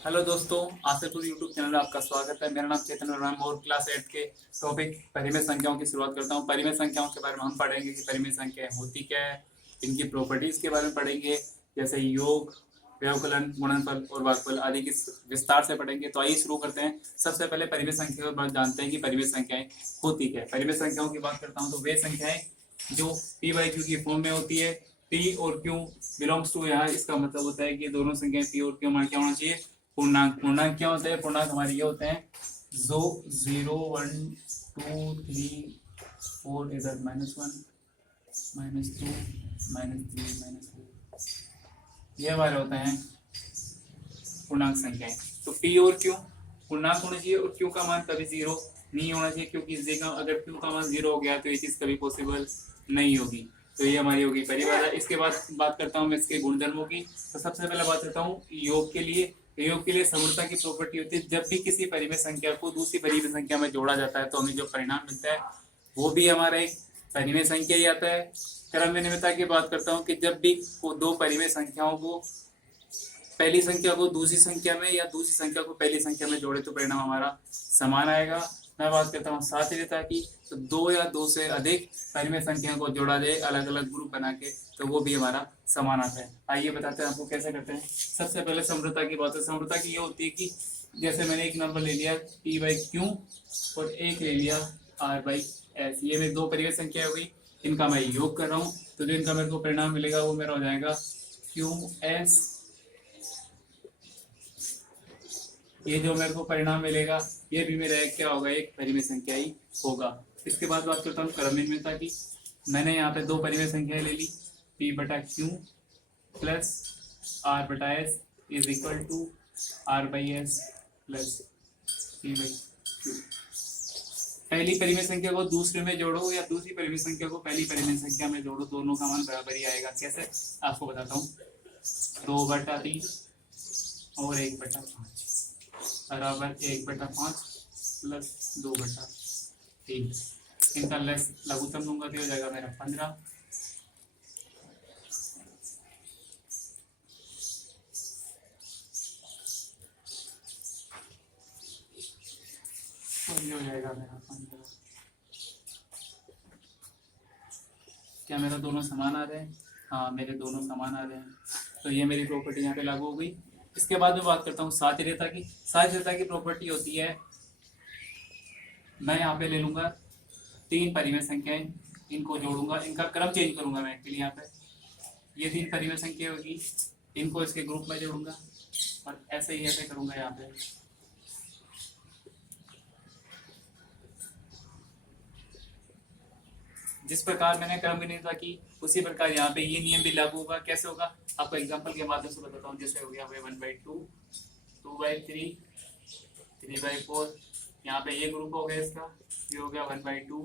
Hello दोस्तों, आसिफुल YouTube channel में आपका स्वागत है। मेरा नाम चेतन वर्मा है और क्लास 8 के टॉपिक परिमेय संख्याओं की शुरुआत करता हूँ। परिमेय संख्याओं के बारे में हम पढ़ेंगे कि परिमेय संख्याएं होती क्या है, इनकी प्रॉपर्टीज के बारे में पढ़ेंगे, जैसे योग, व्यवकलन, गुणनफल और भागफल आदि की विस्तार से पढ़ेंगे। तो आइए शुरू करते हैं। सबसे पहले परिमेय संख्या के बारे में जानते हैं कि परिमेय संख्याएं होती क्या है। परिमेय संख्याओं की बात करता हूँ तो वे संख्याएं जो पी बाई क्यू की फॉर्म में होती है। पी और क्यू बिलोंग्स टू, यहाँ इसका मतलब होता है कि दोनों संख्याएं पी और क्यू मान क्या होना चाहिए, पूर्णांक। पूर्णांक क्या होते हैं? पूर्णांक हमारे ये होते हैं जो 0 1 2 3 4 इधर -1 -2 -3 -4, ये हमारे होते हैं पूर्णांक संख्याएं। तो पी और क्यू पूर्णांक होना चाहिए और क्यू का मान कभी 0 नहीं होना चाहिए, क्योंकि इस जगह अगर क्यू का मान 0 हो गया तो ये चीज कभी पॉसिबल नहीं होगी। तो ये हमारी होगी पहली बात। इसके बाद बात करता हूँ मैं इसके गुणधर्मों की। तो सबसे पहले बात करता हूँ योग के लिए। योग के लिए समरूपता की प्रॉपर्टी होती है, जब भी किसी परिमेय संख्या को दूसरी परिमेय संख्या में जोड़ा जाता है तो हमें जो परिणाम मिलता है वो भी हमारा एक परिमेय संख्या ही आता है। क्रम विनिमयता की बात करता हूँ कि जब भी दो परिमेय संख्याओं को पहली संख्या को दूसरी संख्या में या दूसरी संख्या को पहली संख्या में जोड़े तो परिणाम हमारा समान आएगा। मैं बात करता हूँ साचर्यता की, तो दो या दो से अधिक परिमेय संख्या को जोड़ा जाए अलग अलग ग्रुप बना के तो वो भी हमारा समान आता है। आइए बताते हैं आपको कैसे करते हैं। सबसे पहले समरूपता की बात है। समरूपता की ये होती है कि जैसे मैंने एक नंबर ले लिया पी बाई क्यू और एक ले लिया आर बाई एस, ये मेरी दो परिमेय संख्या हो गई, इनका मैं योग कर रहा हूँ तो जो इनका मेरे को परिणाम मिलेगा वो मेरा हो जाएगा क्यू एस। ये जो मेरे को परिणाम मिलेगा ये भी मेरा एक क्या होगा, एक परिमेय संख्या ही होगा। इसके बाद बात करता हूँ क्रम विनिमयता की। मैंने यहाँ पे दो परिमेय संख्याएं ले ली, p बटा क्यू प्लस r बटा s is equal to r by s plus p by q. पहली परिमेय संख्या को दूसरे में जोड़ो या दूसरी परिमेय संख्या को पहली परिमेय संख्या में जोड़ो, दोनों का मान बराबर ही आएगा। कैसे आपको बताता हूँ। 2/3 और 1/5 बराबर 1/5 प्लस 2/3। इनका लघुत्तम लूंगा तो हो जाएगा मेरा 15। और ये हो जाएगा मेरा 15। क्या मेरा दोनों समान आ रहे हैं? हाँ, मेरे दोनों समान आ रहे हैं। तो ये मेरी प्रॉपर्टी यहाँ पे लागू हो गई। इसके बाद मैं बात करता हूँ साचर्यता की। साचर्यता की प्रॉपर्टी होती है, मैं यहाँ पे ले लूंगा तीन परिमेय संख्याएं, इनको जोड़ूंगा, इनका क्रम चेंज करूंगा मैं एक्चुअली। यहाँ पे ये तीन परिमेय संख्या होगी, इनको इसके ग्रुप में जोड़ूंगा और ऐसे ही ऐसे करूंगा। यहाँ पे जिस प्रकार मैंने क्रम विनिमयता की उसी प्रकार यहाँ पे ये नियम भी लागू होगा। कैसे होगा आपको एग्जांपल के माध्यम से बताता हूँ। जैसे हो गया 1/2, 2/3, 3/4, यहाँ पे ये ग्रुप हो गया इसका, ये हो गया 1/2,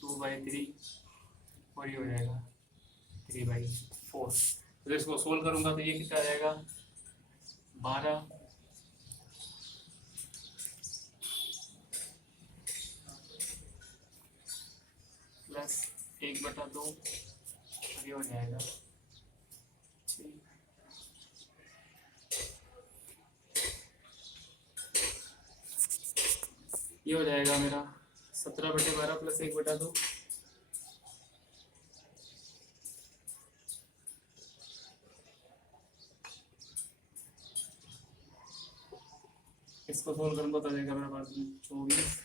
2/3 और ये हो जाएगा 3/4। तो इसको सोल्व करूंगा तो ये कितना आ जाएगा 12 प्लस 1/2 ये हो जाएगा 6। ये हो जाएगा मेरा 17/12 प्लस 1/2। इसको सोल्व करूंगा तो आ जाएगा मेरा पास में 24।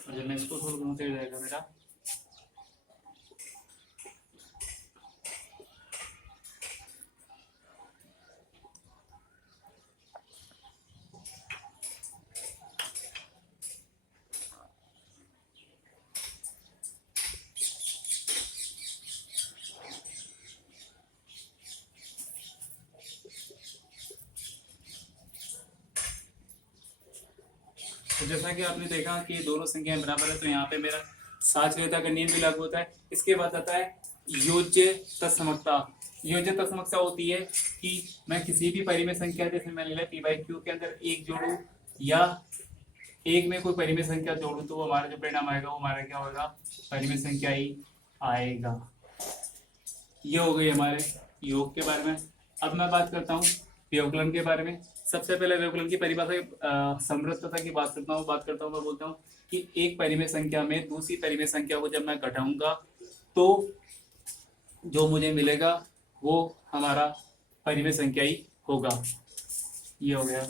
और जब मैं इसको सोल्व करूँ तो हो जाएगा मेरा तो जैसा कि आपने देखा कि दोनों संख्याएं बराबर है तो यहाँ पे मेरा साचर्यता का नियम भी लागू होता है। इसके बाद आता है योज्य तत्समकता। योज्य तत्समकता होती है कि मैं किसी भी परिमेय संख्या, जैसे मैंने लिया पी बाई क्यू के अंदर एक जोड़ू या एक में कोई परिमेय संख्या जोड़ू, तो वो हमारा जो परिणाम आएगा वो हमारा क्या होगा, परिमेय संख्या ही आएगा। ये हो गई हमारे योग के बारे में। अब मैं बात करता हूँ व्यवकलन के बारे में। सबसे पहले व्यवकलन की परिभाषा समृद्धता की बात करता हूँ। मैं बोलता हूँ कि एक परिमेय संख्या में दूसरी परिमेय संख्या को जब मैं घटाऊंगा तो जो मुझे मिलेगा वो हमारा परिमेय संख्या ही होगा। ये हो गया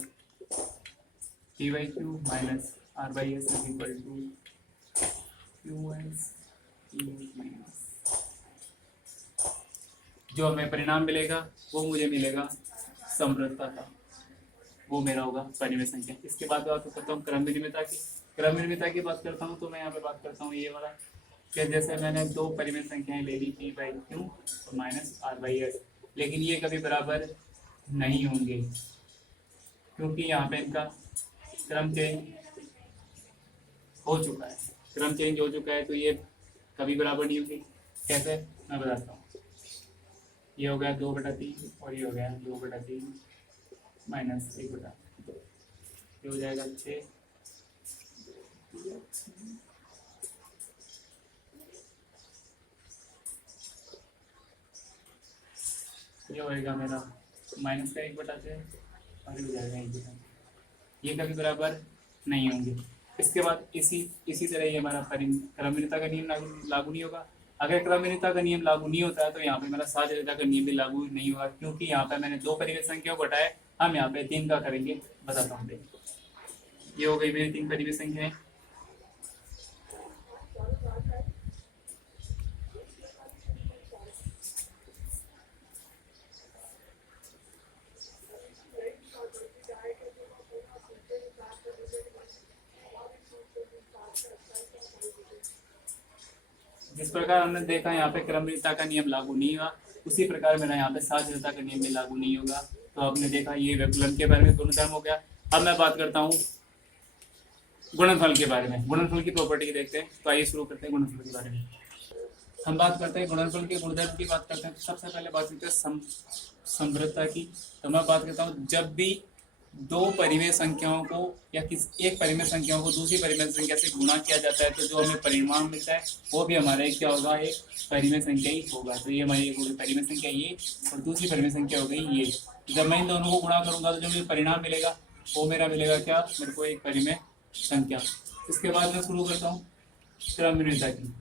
p by q minus r by s equal to q s minus, जो हमें परिणाम मिलेगा वो मुझे मिलेगा समृद्धता का, वो मेरा होगा परिमेय संख्या। इसके बाद बात करता हूँ क्रम विनिमयता की। क्रम विनिमयता की बात करता हूँ तो मैं यहाँ पे बात करता हूँ ये वाला कि जैसे मैंने दो परिमेय संख्याएं ले ली पी बाई क्यू और माइनस आर बाई एस, लेकिन ये कभी बराबर नहीं होंगे क्योंकि यहाँ पे इनका क्रम चेंज हो चुका है। क्रम चेंज हो चुका है तो ये कभी बराबर नहीं होंगे। कैसे, मैं बताता हूँ। ये हो गया 2/3 और ये हो गया 2/3 माइनस 1/2, ये हो जाएगा 6। ये होएगा मेरा माइनस का 1/6 और ये हो जाएगा 1/6। ये कभी बराबर नहीं होंगे। इसके बाद इसी तरह ये हमारा क्रमविनिमयता का नियम लागू नहीं होगा। अगर क्रमविनिमयता का नियम लागू नहीं होता है तो यहाँ पे मेरा साझेदाता का नियम भी लागू नहीं होगा, क्योंकि यहाँ पे मैंने दो परिमेय संख्या को घटाया, हम यहाँ पे 3 का करेंगे। बताता हूँ। ये हो गई मेरी 3 परिमेय संख्याएं। जिस प्रकार हमने देखा यहाँ पे क्रमविनिमयता का नियम लागू नहीं हुआ, उसी प्रकार मेरा यहाँ पे साझेदाता का नियम भी लागू नहीं होगा। तो आपने देखा ये व्यवकलन के बारे में गुणधर्म हो गया। अब मैं बात करता हूँ गुणनफल के बारे में। गुणनफल की प्रॉपर्टी देखते हैं। तो आइए शुरू करते हैं गुणनफल के बारे में। हम बात करते हैं गुणनफल के गुणधर्म की बात करते हैं। तो सबसे पहले बात करते हैं समृद्धता की। तो मैं बात करता हूँ जब भी दो परिमेय संख्याओं को या एक परिमेय संख्याओं को दूसरी परिमेय संख्या से गुणा किया जाता है तो जो हमें परिणाम मिलता है वो भी हमारा क्या होगा, एक परिमेय संख्या ही होगा। तो ये हमारी एक परिमेय संख्या ये और दूसरी परिमेय संख्या हो गई ये। जब मैं इन दोनों को गुणा करूंगा तो जो मुझे परिणाम मिलेगा वो मेरा मिलेगा क्या, मेरे को एक परिमेय संख्या। इसके बाद मैं शुरू करता हूँ क्रमविनिमयता की।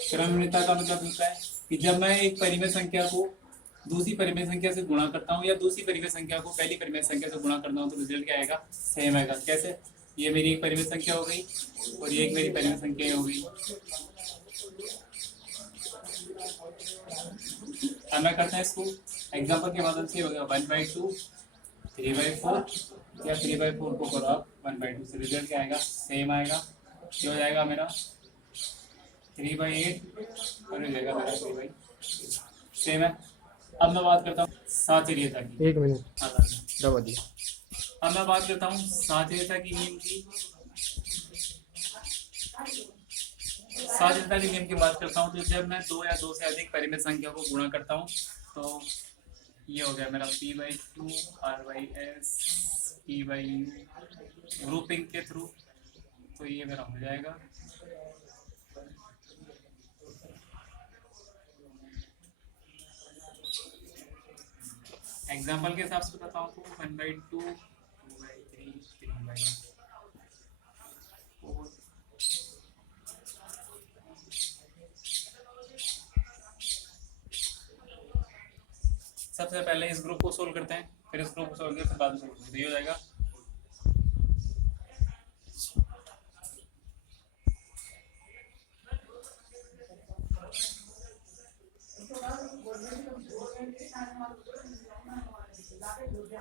क्रमविनिमयता का मतलब होता है कि जब मैं एक परिमेय संख्या को दूसरी परिमेय संख्या से गुणा करता हूँ या दूसरी परिमेय संख्या को पहली परिमेय संख्या से गुणा करता हूँ तो रिजल्ट क्या आएगा, सेम आएगा। कैसे, ये मेरी एक परिमेय संख्या हो गई और ये एक मेरी परिमेय संख्या हो गई। अब मैं करता है इसको एग्जाम्पल के माध्यम से। हो गया 1/2 3/4 या 3/4 को करो आप 1/2 से, रिजल्ट क्या आएगा, सेम आएगा। ये हो जाएगा मेरा 3/8 और हो जाएगा मेरा 3/8 सेम है। अब मैं बात करता हूँ साचर्यता की। 1 मिनट दबा दिया। अब मैं बात करता हूँ साचर्यता की नियम की। साचर्यता के नियम की बात करता हूँ तो जब मैं दो या दो से अधिक परिमेय संख्या को गुणा करता हूँ तो ये हो गया मेरा p/2 r/s p/u ग्रुपिंग के थ्रू, तो ये मेरा हो जाएगा एग्जाम्पल के हिसाब से बताऊँ तो 1/2 2/3 3/4। सबसे पहले इस ग्रुप को सोल्व करते हैं, फिर इस ग्रुप को सोल्व करते हैं, फिर बाद में सोल्व करते हैं। ये हो जाएगा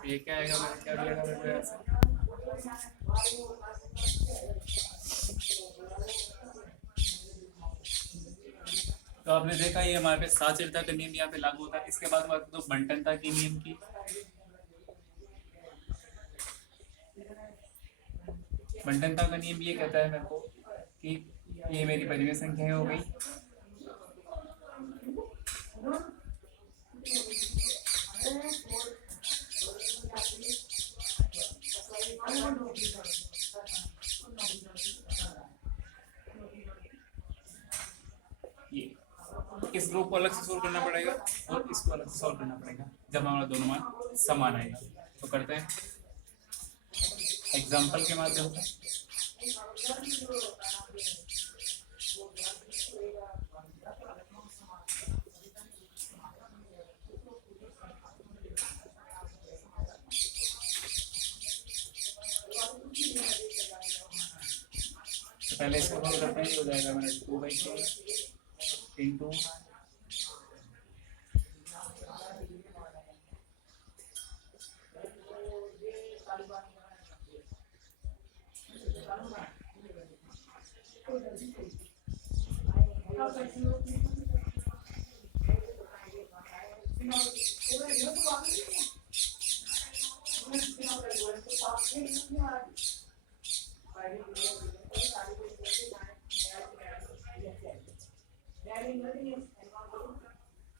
ये क्या आएगा, मेरा क्या मिलेगा मेरे को यहाँ से। तो आपने देखा ये हमारे पे साचर्यता का नियम यहाँ पे लागू होता है। इसके बाद बात तो बंटनता की नियम की। बंटनता का नियम ये कहता है मेरे को कि ये मेरी परिमेय संख्याएं हो गई। ये इस ग्रुप को अलग से सोल्व करना पड़ेगा और इसको अलग से सोल्व करना पड़ेगा जब हमारा दोनों मान समान आएगा। तो करते हैं एग्जाम्पल के माध्यम से। तो पहले इसको सोल्व करते हैं। ये हो जाएगा मेरा 2/3 इंटू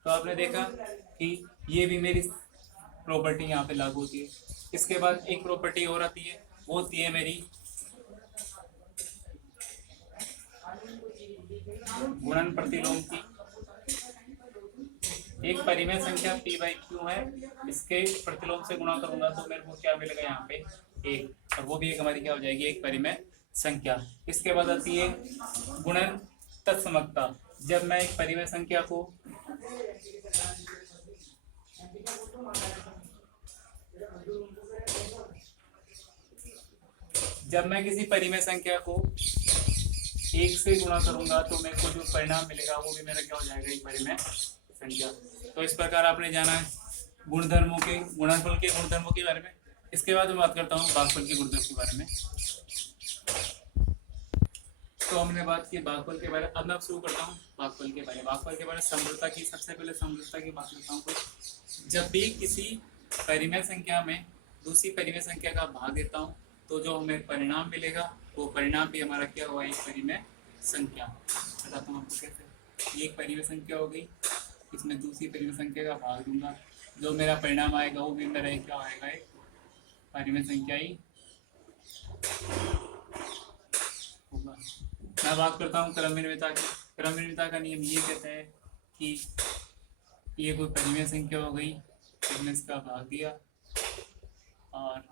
तो आपने देखा कि ये भी मेरी प्रॉपर्टी यहाँ पे लागू होती है। इसके बाद एक प्रॉपर्टी और आती है, वो होती है मेरी गुणन प्रतिलोम की। एक परिमेय संख्या p/q है, इसके प्रतिलोम से गुणा करूंगा तो मेरे को क्या मिलेगा यहाँ पे 1, और वो भी एक हमारी क्या हो जाएगी, एक परिमेय संख्या। इसके बाद आती है गुणन तत्समकता। जब मैं एक परिमेय संख्या को किसी परिमेय संख्या को 1 से गुणा करूंगा तो मेरे को जो परिणाम मिलेगा वो भी मेरा क्या हो जाएगा, एक परिमेय संख्या। तो इस प्रकार आपने जाना है गुणधर्मों के, गुणनफल के गुणधर्मों के बारे में। इसके बाद मैं बात करता हूँ भागफल के गुणधर्म के बारे में। तो हमने बात की भागफल के बारे में, अब मैं शुरू करता हूँ भागफल के बारे में। भागफल के बारे में समरूपता की, सबसे पहले समरूपता की बात करता हूँ। जब भी किसी परिमेय संख्या में दूसरी परिमेय संख्या का भाग देता हूँ तो जो हमें परिणाम मिलेगा वो परिणाम भी हमारा क्या हुआ, एक परिमेय संख्या। बताता हूँ आपको कैसे। ये एक परिमेय संख्या हो गई, इसमें दूसरी परिमेय संख्या का भाग दूंगा, जो मेरा परिणाम आएगा वो भी मेरा क्या आएगा, एक परिमेय संख्या ही होगा। मैं बात करता हूँ क्रम विनिमयता की। क्रम विनिमयता का नियम ये कहता है कि ये कोई परिमेय संख्या हो गई, इसमें इसका भाग दिया, और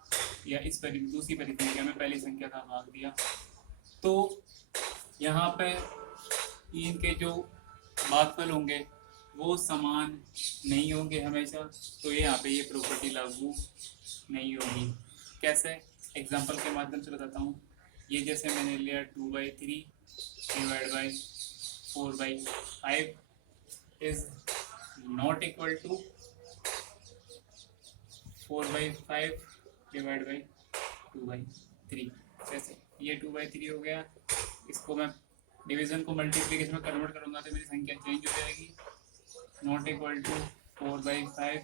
या इस दूसरी परिमेय संख्या में पहली संख्या का भाग दिया, तो यहाँ पे इनके जो भागफल होंगे वो समान नहीं होंगे हमेशा। तो यहाँ पे ये प्रॉपर्टी लागू नहीं होगी। कैसे, एग्जांपल के माध्यम से बताता हूँ। ये जैसे मैंने लिया 2/3 / 4/5 इज नॉट इक्वल टू 4/5 / 2/3। जैसे ये 2/3 हो गया, इसको मैं डिवीजन को मल्टीप्लिकेशन में कन्वर्ट करूंगा तो मेरी संख्या चेंज हो जाएगी। नॉट इक्वल टू 4/5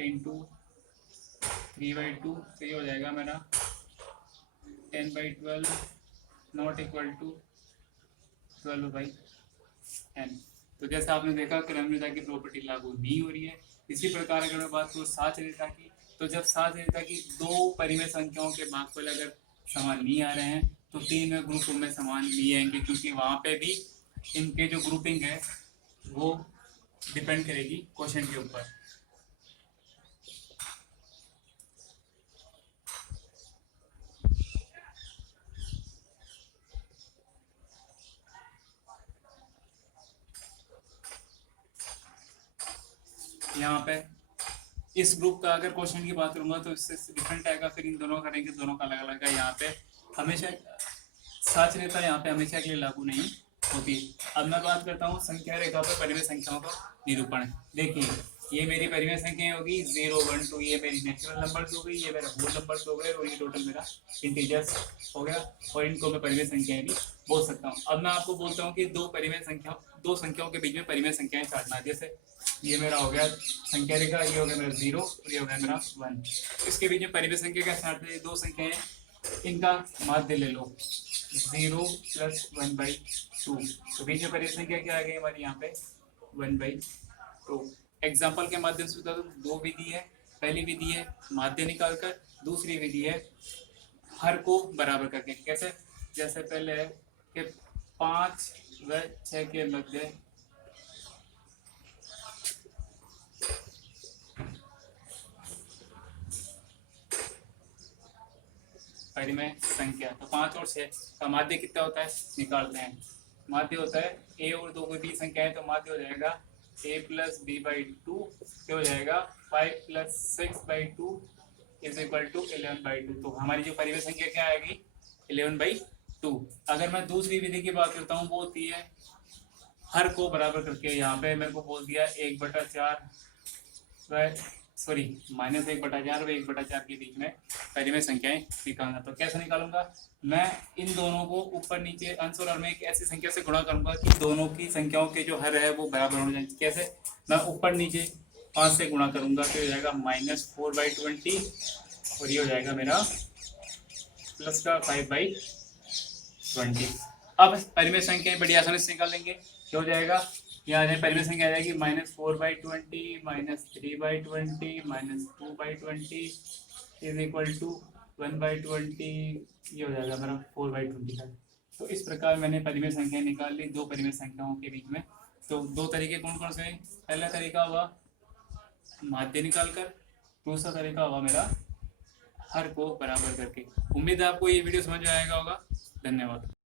इंटू 3/2, तो ये हो जाएगा मेरा 10/12 नॉट इक्वल टू 12/n। तो जैसा आपने देखा क्रमविनिमयता की प्रॉपर्टी लागू नहीं हो रही है। इसी प्रकार अगर मैं बात करूँ साचर्यता की, तो जब साचर्यता की दो परिमेय संख्याओं के भागफल अगर समान नहीं आ रहे हैं तो तीन ग्रुप में समान नहीं आएंगे, क्योंकि वहाँ पे भी इनके जो ग्रुपिंग है वो डिपेंड करेगी क्वेश्चन के ऊपर। यहाँ पे इस ग्रुप का अगर क्वेश्चन की बात करूंगा तो इससे डिफरेंट आएगा, फिर इन दोनों करेंगे, दोनों का अलग अलग है। यहाँ पे हमेशा साचर्यता यहाँ पे हमेशा के लिए लागू नहीं होती। अब मैं बात करता हूँ संख्या रेखा पर परिमेय संख्याओं का निरूपण। देखिए ये मेरी परिमेय संख्या होगी 0, 1, 2, ये मेरी नेचुरल नंबर्स हो गई, ये मेरा होल नंबर्स हो गए, और ये टोटल मेरा इंटीजर्स हो गया, और इनको मैं परिमेय संख्याएं भी बोल सकता हूँ। अब मैं आपको बोलता हूँ कि दो संख्याओं के बीच में परिमेय संख्याएं काटना। जैसे ये मेरा हो गया संख्या रेखा, ये हो गया मेरा 0 और ये हो गया मेरा 1। इसके बीच में परिमेय संख्या क्या छाटते हैं, दो संख्याएं इनका माध्य ले लो 0 + 1/2, तो बीच में परिमेय संख्या क्या आ गई हमारी यहाँ पे 1/2। एग्जाम्पल के माध्यम से बता दो, दो विधि है। पहली विधि है माध्य निकाल कर, दूसरी विधि है हर को बराबर करके। कैसे? जैसे पहले है कि 5 व 6 के मध्य परिमेय संख्या, तो 5 और 6 का माध्य कितना होता है निकालते हैं। माध्य होता है a और 2 कोई भी संख्या है तो माध्य हो जाएगा a + b/2, क्या हो जाएगा 5 + 6/2 = 11/2। तो हमारी जो परिमेय संख्या क्या आएगी 11/2। अगर मैं दूसरी विधि की बात करता हूँ वो होती है हर को बराबर करके। यहाँ पे मेरे को बोल दिया 1/4 -1/4 व 1/4 के बीच में परिमेय संख्याएं निकालना। तो कैसे निकालूंगा? मैं इन दोनों को ऊपर नीचे अंश और हर में एक ऐसी संख्या से गुणा करूंगा कि दोनों की संख्याओं के जो हर है वो बराबर होने चाहिए। कैसे? मैं ऊपर नीचे 5 से गुणा करूंगा तो हो जाएगा -4/20 और ये हो जाएगा मेरा प्लस का 5/20। अब परिमेय संख्याएं बड़ी आसानी से निकाल लेंगे। क्या हो जाएगा? यहाँ परिमेय संख्या आ जाएगी -4/20 -3/20 -2/20 = 1/20। ये हो जाएगा मेरा 4/20 का। तो इस प्रकार मैंने परिमेय संख्या निकाल ली दो परिमेय संख्याओं के बीच में। तो दो तरीके कौन कौन से हैं? पहला तरीका हुआ माध्य निकाल कर, दूसरा तरीका हुआ मेरा हर को बराबर करके। उम्मीद है आपको ये वीडियो समझ में आएगा होगा। धन्यवाद।